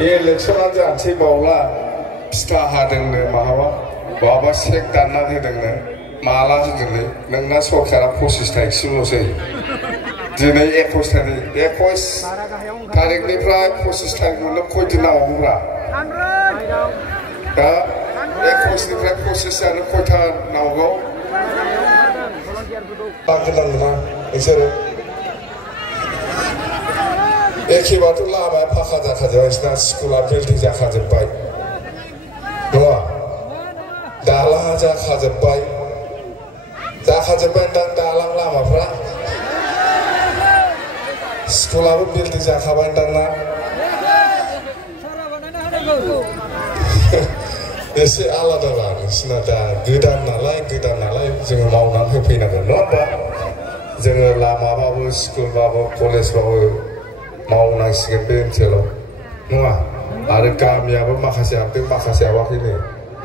इलेक्शना जानसै बावला फिथा हादोंनो माहाबा बहाबा सेक दानना होदोंनो माला होदोंनो नोंना सरकारा 25 तारिखसिमल'सै दिनै 21 तारिखनिफ्राय 25 तारिख मोननो खयदिन नांबावगौब्रा दा 21निफ्राय 25 जानो खयथा नांगौ गोदान नङा नोंसोरो एखेबाथ' लामाया फाखा जाखाजोब्बाय स्कुला बिल्डिं जाखाजोब्बाय नङा दालाङा जाखाजोब्बाय दालां लामाफ्रा स्कुलाबो बिल्डिं जाखाबाय दाना एसे आलादा नोंसिना दा गोदान नालाय जोङो मावनानै होफैनांगोन नङा होमबा जोङो लामाबाबो स्कुलबाबो कलेजबाबो मावनांसिगोन बे ओनसोलाव नङा आरो गामियाबो माखासे हाबदों माखासे हाबाखैनो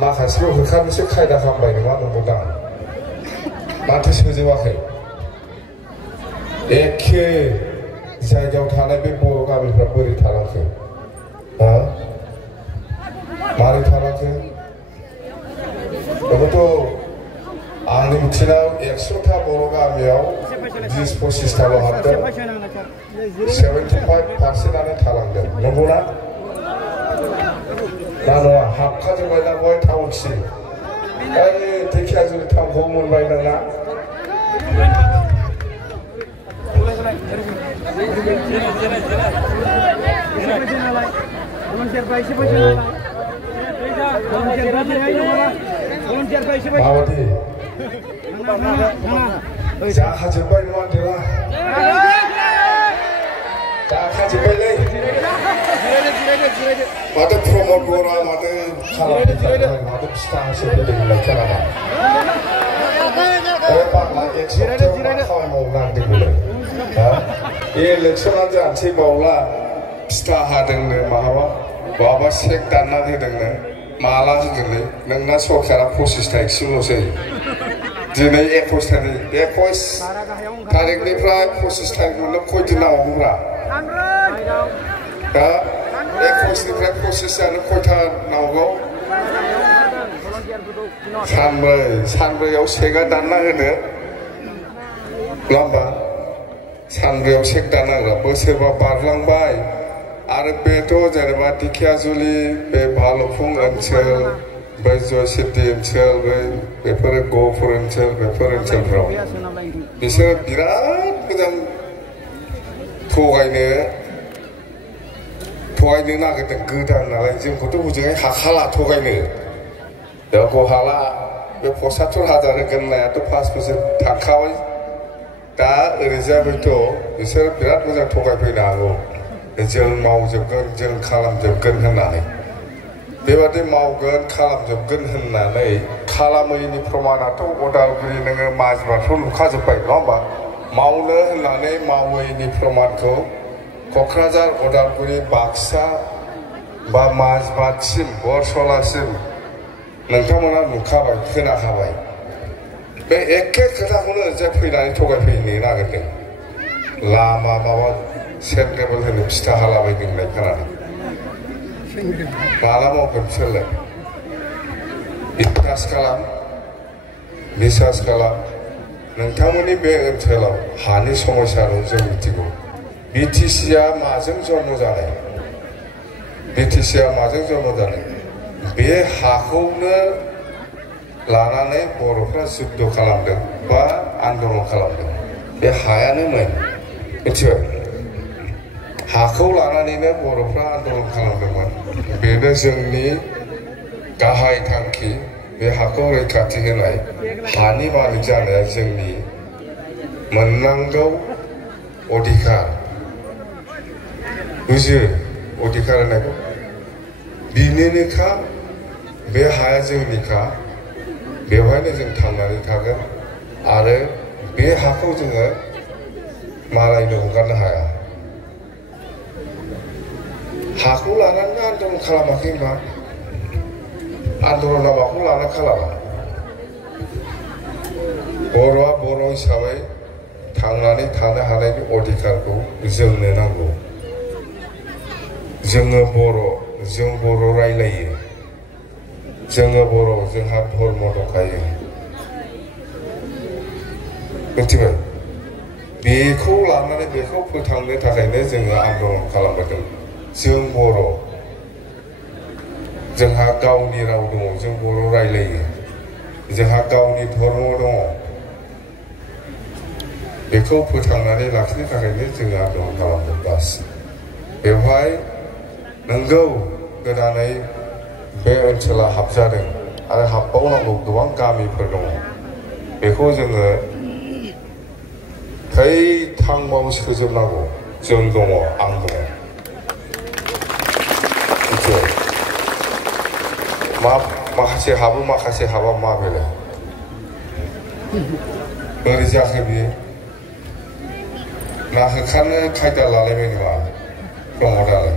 माखासेखौ होखारनोसो खायदा खालामबाय नङा नंगौदां माथो सोजोबाखै एखे जायगायाव थानाय बे बर' गामिफ्रा बोरै थालांखो मारै थालांखो बेखौथ' आंनि मिथिनायाव 100टा बर' गामियाव 20-25टाल' हाबदों 75%आनो थालांदों नंगौना ना नङा हाबखाजोब्बाय ना बहाय टाउनसिम धेकियाजुलि टाउनखौ मोनबाय नोंना माबादि जाखाजोब्बाय नङा देला जाखाजोब्बायलै माथो प्रमद बरा माथो खालामदों माथो फिथा होफैदों होननाय खोनादों बांला 1 सप्तायाव मा खामानि मावनो नागिरदोंमोन इलेक्शना जानसै बावला फिथा हादोंनो माहाबा बहाबा सेक दानना होदोंनो माला होदोंनो नोंना सरकारा 25 तारिखसिमल'सै दिनै 21 तारिखनिफ्राय 25 तारिख मोननो खयदिन नांबावगौब्रा दा 21निफ्राय 25 जानो खयथा नांगौ सानब्रैयाव सेकआ दानना होनो नङा होमबा सानब्रैयाव सेक दानना होग्रा बोसोरबा बारलांबाय आरो बेथ' जेनेबा धेकियाजुलि बे भालुकफुं ओनसोल बै जयसिति ओनसोल बेफोरो गहपुर ओनसोल बेफोर ओनसोलफ्राव बिसोर बिराद मोजां थगायनो नागिरदों गोदान नालाय जोंखौथ' हजोंहाय हाखाला थगायनो जोंखौ हाला बे 75,000 होगोन होननायाथ' 5 बोसोर थांखाबाय दा ओरैजाय हयथ' बिसोर बिराद मोजां थगायफैनो हागौ जों मावजोबगोन जों खालामजोबगोन होननानै बेबादि मावगोन खालामजोबगोन होननानै खालामैनि प्रमानाथ' उदालगुरि नोङो माजबादफ्राव नुखाजोब्बाय नङा होमबा मावनो होननानै मावैनि प्रमानखौ क'क्राझार उदालगुरि बाक्सा बा माजबादसिम बरसलासिम नोंथांमोना नुखाबाय खोनाखाबाय बे एखे खोथाखौनो जे फैनानै थगायफैनो नागिरदों लामा माबा सेन्ट लेभेल होनो फिथा हालाबायदों होननाय खोनादों माला मावगोन बिसोरलाय बिसास खालाम नोंथांमोननि बे ओनसोलाव हानि समस्या दं जों मिथिगौ BTCआ माजों जन्म जानाय बे हाखौनो लानानै बर'फ्रा जुद्ध खालामदों बा आन्दलन खालामदों बे हायानो मिथिबाय हाखौ लानानैनो बर'फ्रा आन्दलन खालामदोंमोन बेनो जोंनि गाहाय थांखि बे हाखौ रैखाथि होनाय हानि मालिक जानाया जोंनि मोननांगौ अधिकार बुजियो अधिकार होनायखौ बिनिनोखा बे हाया जोंनिखा बेवहायनो जों थांनानै थागोन आरो बे हाखौ जोङो मालायनो हगारनो हाया हाखौ लानानै आन्दलन खालामाखै होनबा आन्दलना माखौ लाना खालामा बर'आ बर' हिसाबै थांनानै थानो हानायनि अधिकारखौ जोंनो नांगौ जोङो जों बर' रायलायो, जोङो बर', जोंहा धर्म दंखायो, मिथिबाय? बेखौ लानानै बेखौ फोथांनो थाखायनो जोङो आन्दलन खालामबोदों। जों बर', जोंहा गावनि राव दङ, जों बर' रायलायो, जोंहा गावनि धर्म दङ। बेखौ फोथांनानै लाखिनो थाखायनो जोङो आन्दलन खालामदों। बास बेवहाय नंगौ गोदानै बे ओनसोला हाबजादों आरो हाबबावनांगौ गोबां गामिफोर दङ। बेखौ जोङो थैथांबाबो सोजोबनांगौ। जों दङ, आं दङ। माखासे हाबो माखासे हाबा मा बेलाय बोरै जाखो बियो? ना होखारनो खायदा लालायबाय नामा प्रमदालाय?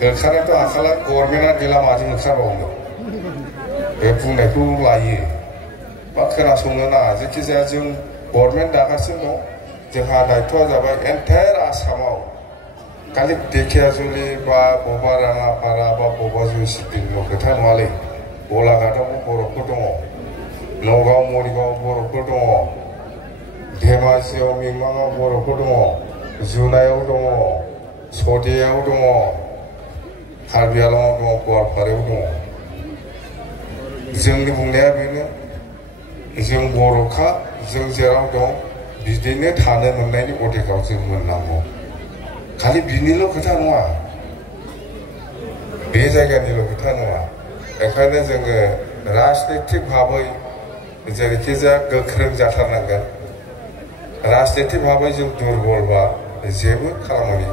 होखारनोथ' हाखाला, गभर्नमेन्टआ गैला, माजों होखारबावनो? बे बुंनायखौ लायो बा खोनासंनो नाङा। जायखिजाया जों गभर्नमेन्ट दागासिनो दं। जोंहा दायथ'आ जाबाय एन्टायार आसामाव, खालि धेकियाजुलि बा बबेबा राङापारा बा बबेबा जुसिटिनिल' खोथा नङालै। गलाघाटआवबो बर'फोर दङ, नगाव मरिगाव बर'फोर दङ, धेमाजियाव मिमाङाव बर'फोर दङ, जुनायाव दङ, सदियाव दङ, कार्बि आंलंआव दङ, गवालपारायाव दङ। जोंनि बुंनाया बेनो, जों बर'खा, जों जेराव दं बिदिनो थानो मोननायनि अधिकार जों मोननांगौ। खालि बिनिल' खोथा नङा, बे जायगानिल' खोथा नङा। ओंखायनो जोङो राजनितिक भाबै जेरैखि जाया गोख्रों जाथारनांगोन। राजनितिक भाबै जों दुरबलबा जेबो खामानि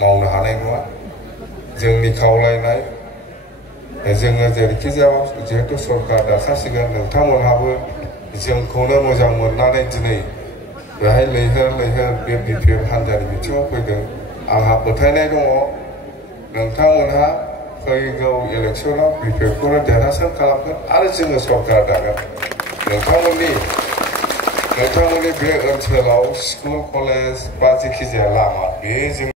मावनो हानाय नङा। जोंनि खावलायनाय, जोङो जेरैखि जाया जिहेतु सरकार दाखासिगोन, नोंथांमोनहाबो जोंखौनो मोजां मोननानै दिनै बेहाय लैहोर लैहोर बे बिपिएफ हान्जानि बिथिङाव फैदों। आंहा फोथायनाय दङ नोंथांमोनहा फैगौ इलेक्सनाव बिपिएफखौनो देरहासार खालामगोन आरो जोङो सरकार दागोन। नोंथांमोननि बे ओनसोलाव स्कुल, कलेज बा जेखि जाया लामा, बे जों